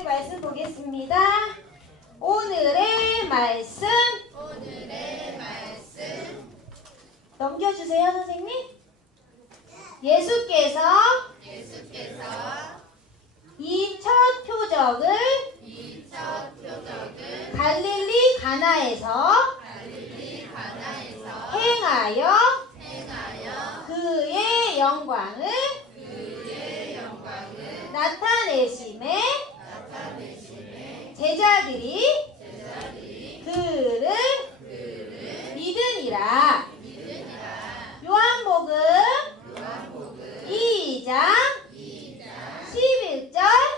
우리 말씀 보겠습니다. 오늘의 말씀 오늘의 말씀 넘겨주세요 선생님. 예수께서 예수께서 이 첫 표적을 이 첫 표적을 갈릴리 가나에서 갈릴리 가나에서 행하여 행하여 그의 영광을 그의 영광을 나타내심에 제자들이, 그를, 믿으니라. 요한복음, 2장 11절